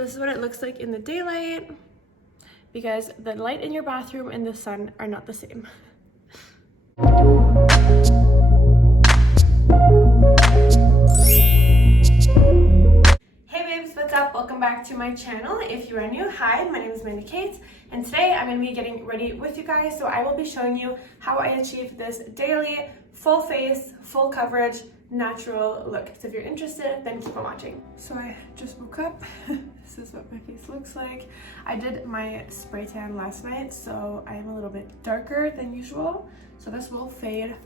this is what it looks like in the daylight, because the light in your bathroom and the sun are not the same. Hey babes, what's up? Welcome back to my channel. If you are new, hi, my name is Kate, and today I'm going to be getting ready with you guys. So I will be showing you how I achieve this daily, full face, full coverage, natural look. So if you're interested, then keep on watching. So I just woke up. This is what my face looks like. I did my spray tan last night, so I'm a little bit darker than usual. So this will fade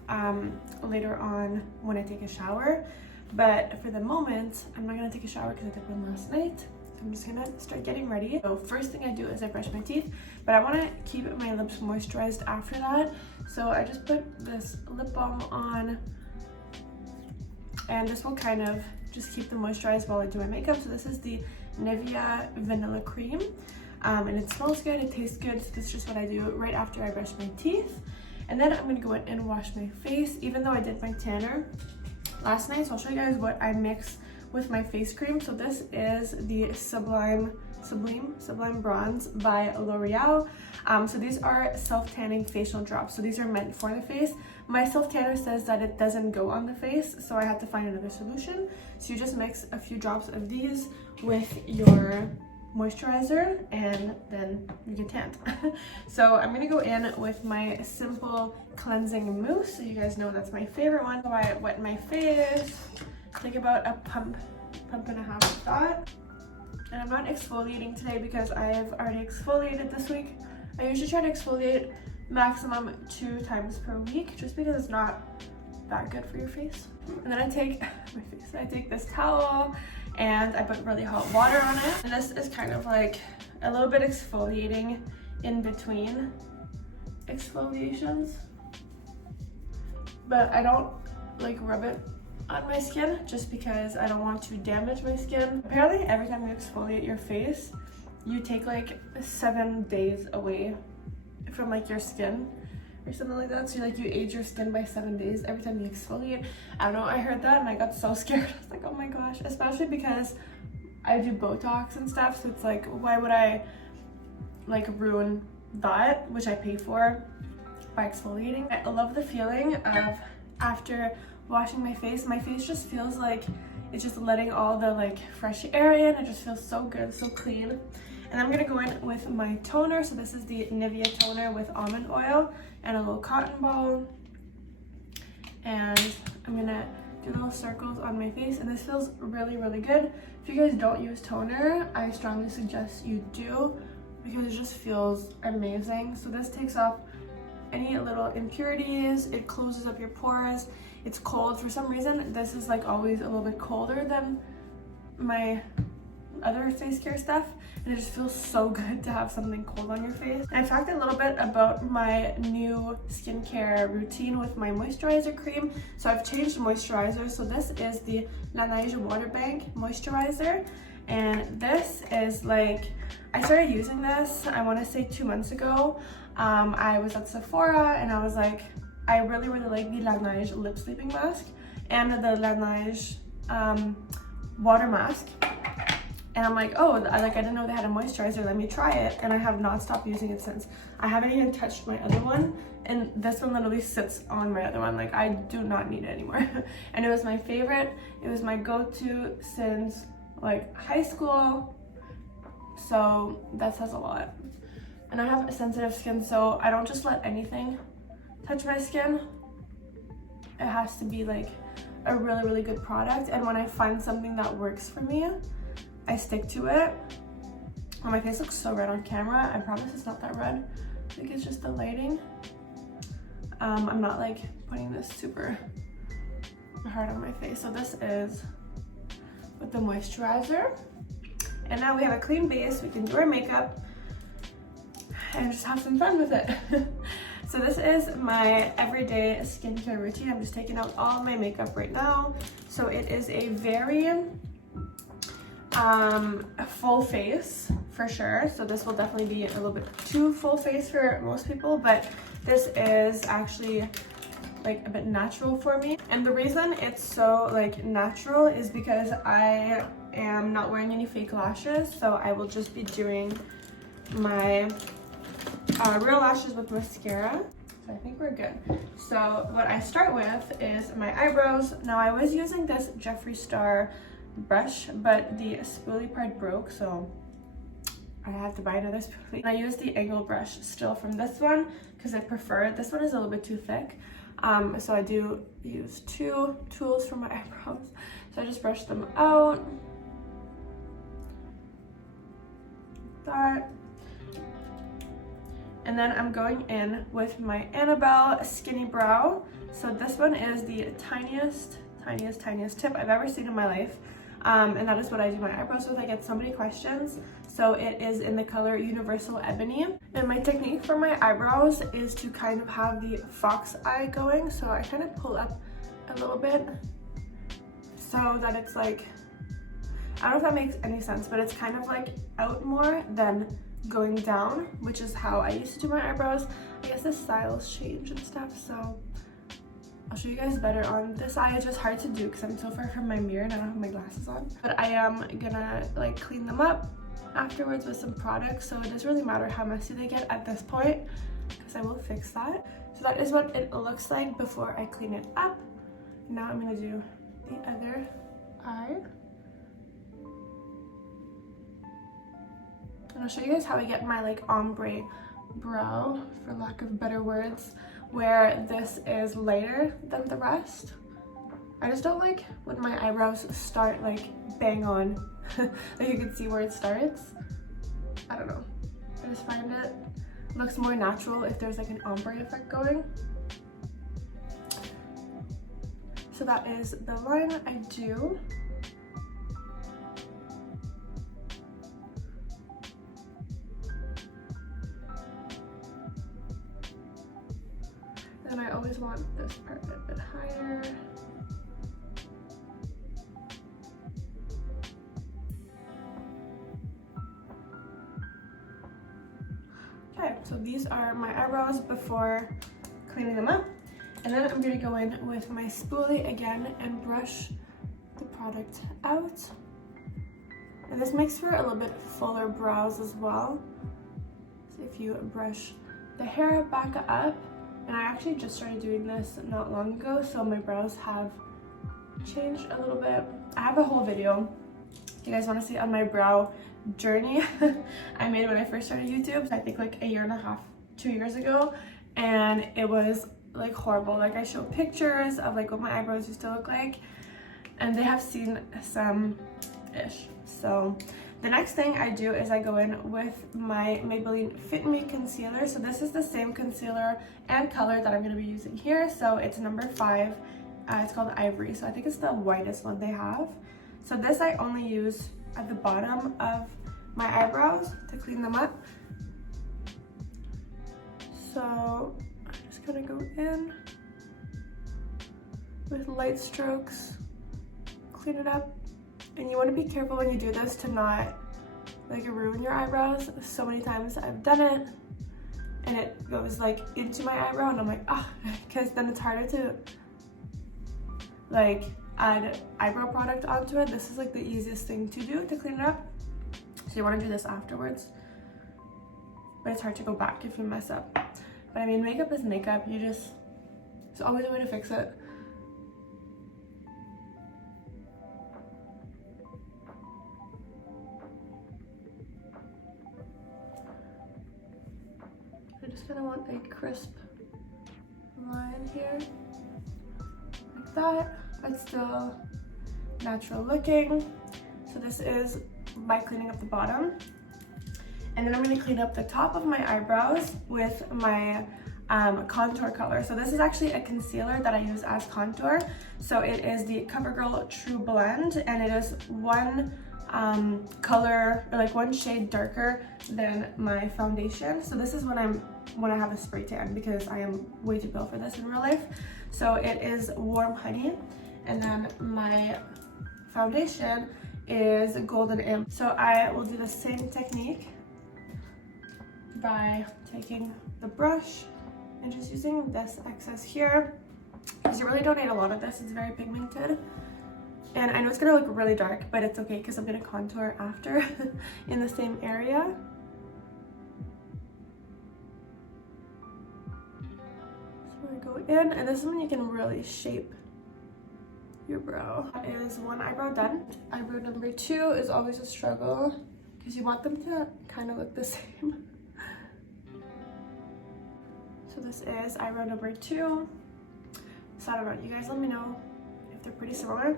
later on when I take a shower. But for the moment, I'm not gonna take a shower because I took one last night. So I'm just gonna start getting ready. So first thing I do is I brush my teeth, but I wanna keep my lips moisturized after that. So I just put this lip balm on, and this will kind of just keep them moisturized while I do my makeup. So this is the Nivea Vanilla Cream, and it smells good, it tastes good. So this is just what I do right after I brush my teeth. And then I'm gonna go in and wash my face, even though I did my tanner last night. So I'll show you guys what I mix with my face cream. So this is the Sublime Bronze by L'Oreal. So these are self-tanning facial drops. So these are meant for the face. My self-tanner says that it doesn't go on the face, so I had to find another solution. So you just mix a few drops of these with your moisturizer and then you get tanned. So I'm gonna go in with my simple cleansing mousse. So you guys know that's my favorite one. So I wet my face, take about a pump and a half of that. And I'm not exfoliating today because I've already exfoliated this week. I usually try to exfoliate maximum 2 times per week, just because it's not that good for your face. And then I take this towel and I put really hot water on it. And this is kind of like a little bit exfoliating in between exfoliations. But I don't like rub it on my skin just because I don't want to damage my skin. Apparently every time you exfoliate your face, you take like 7 days away from like your skin or something like that. So you age your skin by 7 days every time you exfoliate. I don't know, I heard that and I got so scared. I was like, oh my gosh, especially because I do Botox and stuff. So it's like, why would I like ruin that, which I pay for, by exfoliating? I love the feeling of after washing my face just feels like it's just letting all the like fresh air in. It just feels so good, so clean. And I'm gonna go in with my toner. So this is the Nivea toner with almond oil and a little cotton ball. And I'm gonna do little circles on my face. And this feels really, really good. If you guys don't use toner, I strongly suggest you do, because it just feels amazing. So this takes off any little impurities. It closes up your pores. It's cold. For some reason, this is like always a little bit colder than my other face care stuff, and it just feels so good to have something cold on your face. And I talked a little bit about my new skincare routine with my moisturizer cream. So I've changed moisturizers. So this is the La Neige Water Bank moisturizer, and this is like, I started using this, I want to say 2 months ago. I was at Sephora and I was like, I really, really like the La Neige lip sleeping mask and the La Neige water mask. And I'm like, oh, I didn't know they had a moisturizer, let me try it. And I have not stopped using it since. I haven't even touched my other one. And this one literally sits on my other one. Like, I do not need it anymore. And it was my favorite. It was my go-to since like high school. So that says a lot. And I have sensitive skin, so I don't just let anything touch my skin. It has to be like a really, really good product. And when I find something that works for me, I stick to it. Oh, my face looks so red on camera. I promise it's not that red. I think it's just the lighting. I'm not like putting this super hard on my face. So this is with the moisturizer. And now we have a clean base. We can do our makeup and just have some fun with it. So this is my everyday skincare routine. I'm just taking out all my makeup right now. So it is a very full face for sure. So this will definitely be a little bit too full face for most people, but this is actually like a bit natural for me. And the reason it's so like natural is because I am not wearing any fake lashes, so I will just be doing my real lashes with mascara. So I think we're good. So what I start with is my eyebrows. Now I was using this Jeffree Star brush, but the spoolie part broke, so I have to buy another spoolie. And I use the angle brush still from this one because I prefer it. This one is a little bit too thick. So I do use 2 tools for my eyebrows. So I just brush them out. Like that. And then I'm going in with my Annabelle Skinny Brow. So this one is the tiniest tip I've ever seen in my life. And that is what I do my eyebrows with. I get so many questions. So it is in the color Universal Ebony. And my technique for my eyebrows is to kind of have the fox eye going. So I kind of pull up a little bit so that it's like, I don't know if that makes any sense, but it's kind of like out more than going down, which is how I used to do my eyebrows. I guess the styles change and stuff, so I'll show you guys better on this eye. It's just hard to do because I'm so far from my mirror and I don't have my glasses on. But I am gonna like clean them up afterwards with some products, so it doesn't really matter how messy they get at this point because I will fix that. So that is what it looks like before I clean it up. Now I'm gonna do the other eye. And I'll show you guys how I get my like ombre brow, for lack of better words, where this is lighter than the rest. I just don't like when my eyebrows start like bang on. Like you can see where it starts. I don't know. I just find it looks more natural if there's like an ombre effect going. So that is the line I do. And I always want this part a bit higher. Okay, so these are my eyebrows before cleaning them up. And then I'm gonna go in with my spoolie again and brush the product out. And this makes for a little bit fuller brows as well. So if you brush the hair back up, and I actually just started doing this not long ago, so my brows have changed a little bit. I have a whole video, if you guys want to see on my brow journey I made when I first started YouTube, I think like 1.5 years, 2 years ago, and it was like horrible. Like I showed pictures of like what my eyebrows used to look like, and they have seen some ish. So the next thing I do is I go in with my Maybelline Fit Me concealer. So this is the same concealer and color that I'm going to be using here. So it's number 5. It's called Ivory. So I think it's the whitest one they have. So this I only use at the bottom of my eyebrows to clean them up. So I'm just going to go in with light strokes, clean it up. And you want to be careful when you do this to not like ruin your eyebrows. So many times I've done it and it goes like into my eyebrow and I'm like, ah, because then it's harder to like add eyebrow product onto it. This is like the easiest thing to do to clean it up. So you want to do this afterwards, but it's hard to go back if you mess up. But I mean, makeup is makeup. There's always a way to fix it. I just kind of want a crisp line here, like that, but still natural looking. So this is by cleaning up the bottom. And then I'm going to clean up the top of my eyebrows with my contour color. So this is actually a concealer that I use as contour. So it is the CoverGirl True Blend, and it is one color, or like one shade darker than my foundation. So this is when I have a spray tan, because I am way too pale for this in real life. So it is Warm Honey, and then my foundation is Golden Amp. So I will do the same technique by taking the brush and just using this excess here, because you really don't need a lot of this, it's very pigmented. And I know it's gonna look really dark, but it's okay because I'm gonna contour after in the same area. So I go in, and this is when you can really shape your brow. That is one eyebrow done. Eyebrow number 2 is always a struggle because you want them to kind of look the same. So this is eyebrow number 2. So I don't know, you guys let me know if they're pretty similar.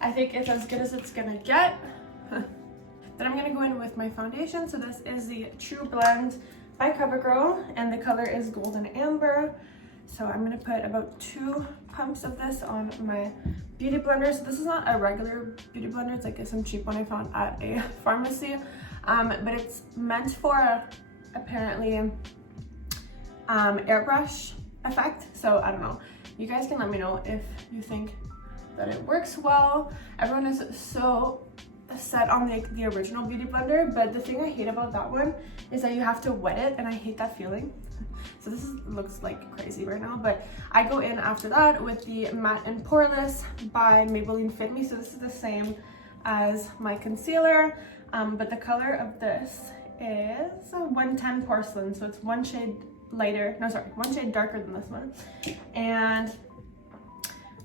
I think it's as good as it's gonna get. Then I'm gonna go in with my foundation. So this is the True Blend by CoverGirl, and the color is Golden Amber. So I'm gonna put about 2 pumps of this on my beauty blender. So this is not a regular beauty blender, it's like some cheap one I found at a pharmacy. But it's meant for apparently airbrush effect. So I don't know. You guys can let me know if you think that it works well. Everyone is so set on the original beauty blender, but the thing I hate about that one is that you have to wet it, and I hate that feeling. So this looks like crazy right now, but I go in after that with the Matte and Poreless by Maybelline Fit Me. So this is the same as my concealer, but the color of this is 110 Porcelain, so it's 1 shade lighter, no sorry, 1 shade darker than this one. And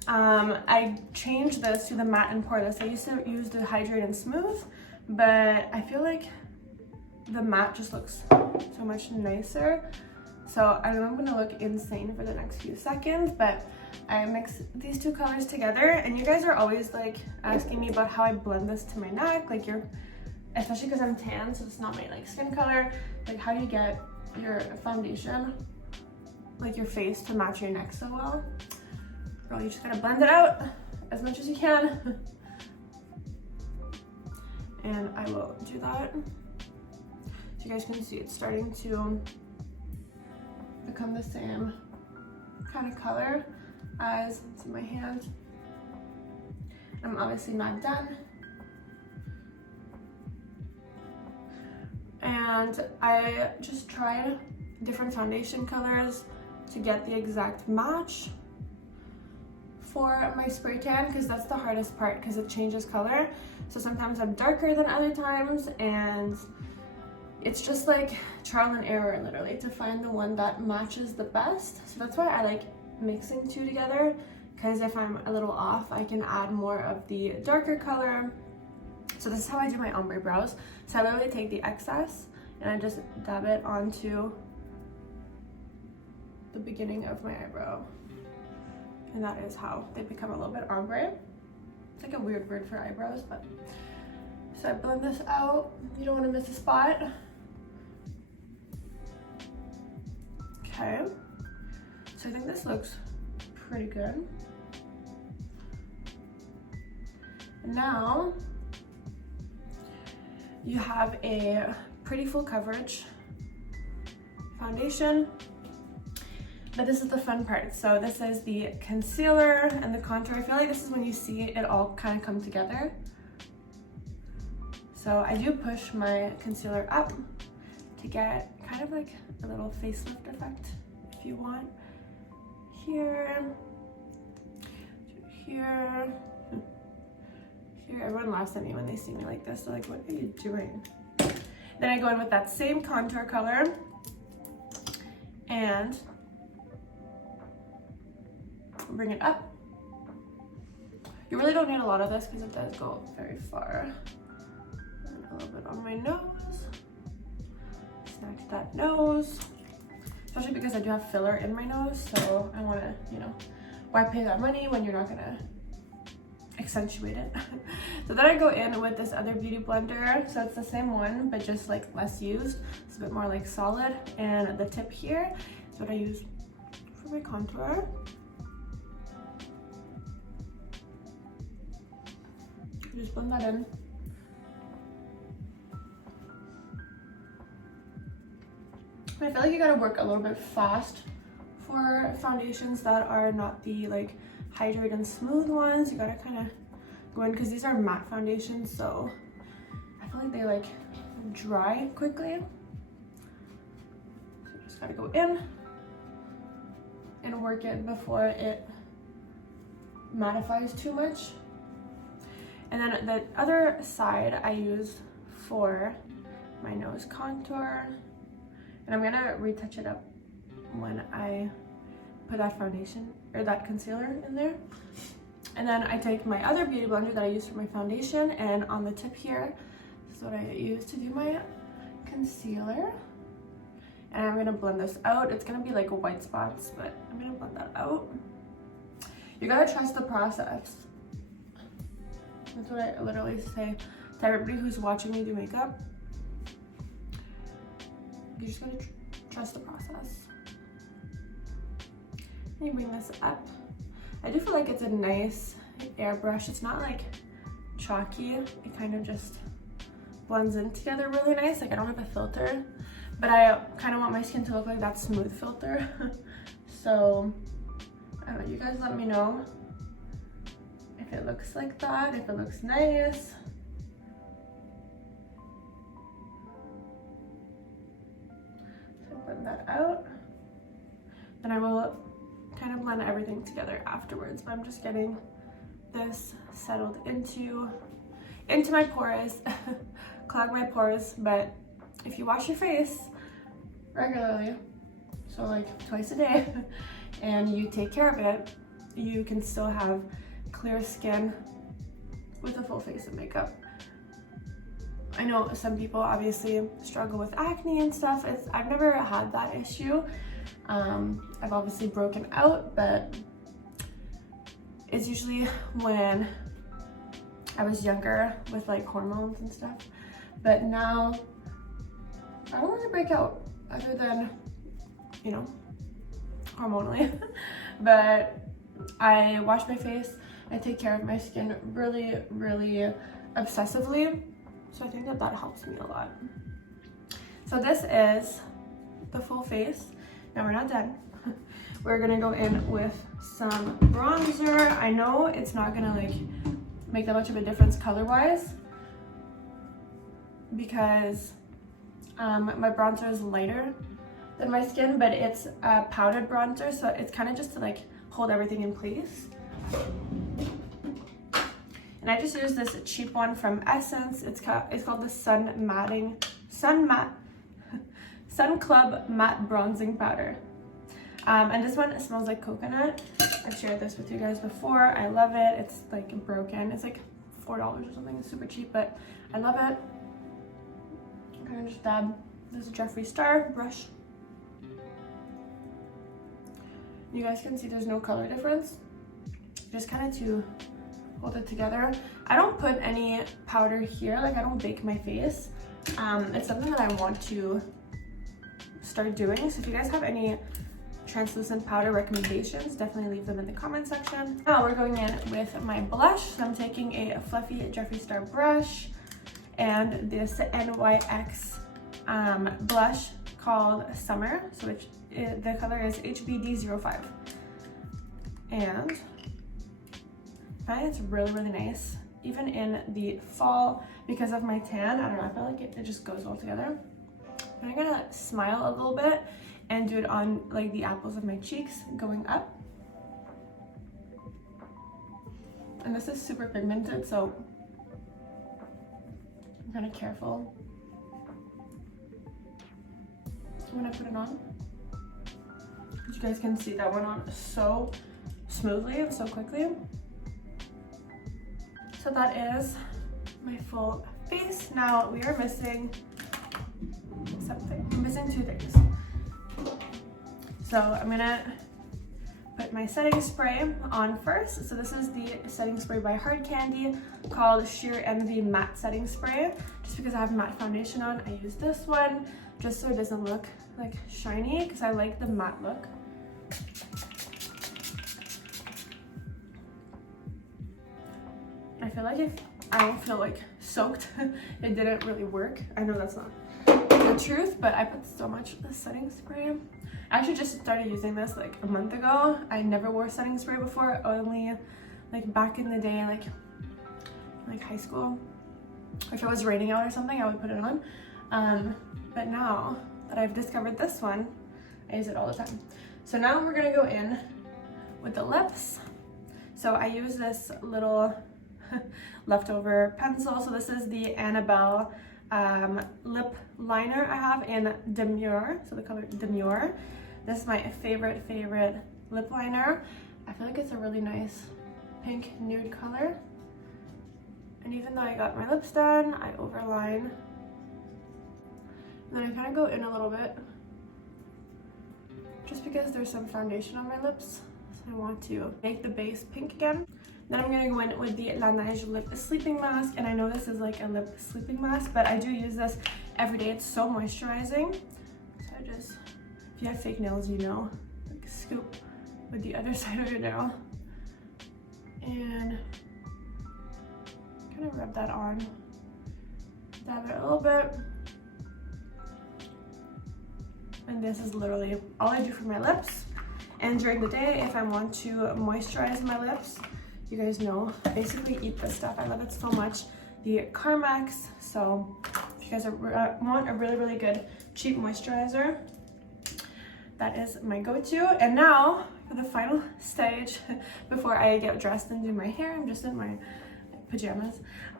I changed this to the Matte and Poreless. I used to use the Hydrate and Smooth, but I feel like the matte just looks so much nicer. So I know I'm gonna look insane for the next few seconds, but I mix these 2 colors together, and you guys are always like asking me about how I blend this to my neck, like especially because I'm tan, so it's not my like skin color. Like, how do you get your foundation, like your face, to match your neck so well? Girl, you just gotta blend it out as much as you can. And I will do that. So you guys can see it's starting to become the same kind of color as it's in my hand. I'm obviously not done. And I just tried different foundation colors to get the exact match for my spray tan, because that's the hardest part, because it changes color. So sometimes I'm darker than other times, and it's just like trial and error literally to find the one that matches the best. So that's why I like mixing 2 together, because if I'm a little off, I can add more of the darker color. So this is how I do my ombre brows. So I literally take the excess and I just dab it onto the beginning of my eyebrow. And that is how they become a little bit ombre. It's like a weird word for eyebrows, but. So I blend this out. You don't want to miss a spot. Okay. So I think this looks pretty good. And now you have a pretty full coverage foundation. But this is the fun part. So this is the concealer and the contour. I feel like this is when you see it all kind of come together. So I do push my concealer up to get kind of like a little facelift effect if you want. Here, here, here. Everyone laughs at me when they see me like this. They're like, what are you doing? Then I go in with that same contour color and bring it up. You really don't need a lot of this because it does go very far. And a little bit on my nose. Snatch that nose. Especially because I do have filler in my nose, so I want to, you know, why pay that money when you're not gonna accentuate it. So then I go in with this other beauty blender. So it's the same one, but just like less used. It's a bit more like solid. And the tip here is what I use for my contour. Just blend that in. I feel like you gotta work a little bit fast for foundations that are not the like hydrate and smooth ones. You gotta kind of go in because these are matte foundations, so I feel like they like dry quickly. So you just gotta go in and work it before it mattifies too much. And then the other side I use for my nose contour, and I'm gonna retouch it up when I put that foundation or that concealer in there. And then I take my other beauty blender that I use for my foundation, and on the tip here, this is what I use to do my concealer. And I'm gonna blend this out. It's gonna be like white spots, but I'm gonna blend that out. You gotta trust the process. That's what I literally say to everybody who's watching me do makeup. You just gotta trust the process. And you bring this up. I do feel like it's a nice airbrush. It's not like chalky. It kind of just blends in together really nice. Like I don't have a filter, but I kind of want my skin to look like that smooth filter. So I don't know, you guys let me know if it looks like that, if it looks nice. So blend that out. Then I will kind of blend everything together afterwards, but I'm just getting this settled into my pores, clog my pores. But if you wash your face regularly, so like twice a day, and you take care of it, you can still have clear skin with a full face of makeup. I know some people obviously struggle with acne and stuff. I've never had that issue. I've obviously broken out, but it's usually when I was younger with like hormones and stuff. But now I don't really break out other than, you know, hormonally. But I wash my face, I take care of my skin really, really obsessively. So I think that that helps me a lot. So this is the full face. Now we're not done. We're gonna go in with some bronzer. I know it's not gonna like make that much of a difference color-wise because my bronzer is lighter than my skin, but it's a powdered bronzer, so it's kind of just to like hold everything in place. And I just use this cheap one from Essence. It's called the Sun Club Matte Bronzing Powder. And this one smells like coconut. I've shared this with you guys before. I love it. It's like broken. It's like $4 or something. It's super cheap, but I love it. I'm gonna just dab this Jeffree Star brush. You guys can see there's no color difference. Just kind of to hold it together. I don't put any powder here. Like I don't bake my face. It's something that I want to start doing. So if you guys have any translucent powder recommendations, definitely leave them in the comment section. Now we're going in with my blush. So I'm taking a fluffy Jeffree Star brush and this NYX blush called Summer, so the color is HBD05. And I find it's really, really nice. Even in the fall, because of my tan, I don't know, I feel like it just goes all together. And I'm gonna smile a little bit and do it on like the apples of my cheeks going up. And this is super pigmented, so I'm kind of careful when I put it on. As you guys can see, that went on so smoothly and so quickly. So that is my full face. Now we are missing something. I'm missing two things. So I'm gonna put my setting spray on first. So this is the setting spray by Hard Candy called Sheer Envy Matte Setting Spray. Just because I have matte foundation on, I use this one just so it doesn't look like shiny, because I like the matte look. I feel like if I don't feel like soaked, it didn't really work. I know that's not the truth, but I put so much of the setting spray. I actually just started using this like a month ago. I never wore setting spray before, only like back in the day, like high school. If it was raining out or something, I would put it on. But now that I've discovered this one, I use it all the time. So now we're gonna go in with the lips. So I use this little leftover pencil. So this is the Annabelle lip liner I have in Demure, so the color Demure. This is my favorite lip liner. I feel like it's a really nice pink nude color. And even though I got my lips done, I overline. And then I kind of go in a little bit, just because there's some foundation on my lips. So I want to make the base pink again. Then I'm gonna go in with the La Neige lip sleeping mask. And I know this is like a lip sleeping mask, but I do use this every day. It's so moisturizing. So I just, if you have fake nails, you know, like scoop with the other side of your nail. And kind of rub that on. Dab it a little bit. And this is literally all I do for my lips. And during the day, if I want to moisturize my lips, you guys know, I basically eat this stuff. I love it so much. The Carmex. So if you guys want a really good cheap moisturizer, that is my go-to. And now for the final stage, before I get dressed and do my hair, I'm just in my pajamas.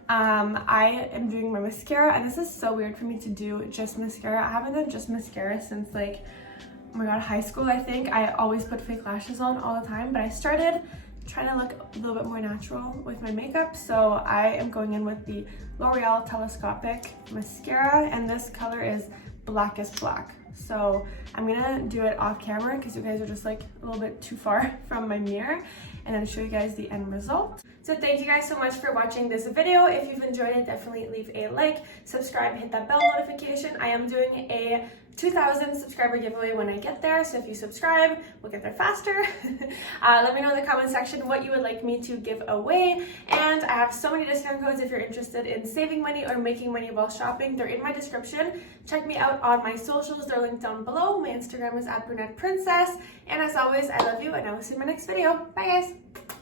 I am doing my mascara, and this is so weird for me to do just mascara. I haven't done just mascara since like, oh my god, high school, I think. I always put fake lashes on all the time, but I started trying to look a little bit more natural with my makeup. So I am going in with the L'Oreal Telescopic mascara, and this color is Blackest Black. So I'm gonna do it off camera because you guys are just like a little bit too far from my mirror, and then show you guys the end result. So thank you guys so much for watching this video. If you've enjoyed it, definitely leave a like, subscribe, hit that bell notification. I am doing a 2,000 subscriber giveaway when I get there, so if you subscribe, we'll get there faster. Let me know in the comment section what you would like me to give away, and I have so many discount codes if you're interested in saving money or making money while shopping. They're in my description. Check me out on my socials, they're linked down below. My Instagram is @brunetteprincesse, and as always, I love you, and I will see you in my next video. Bye guys!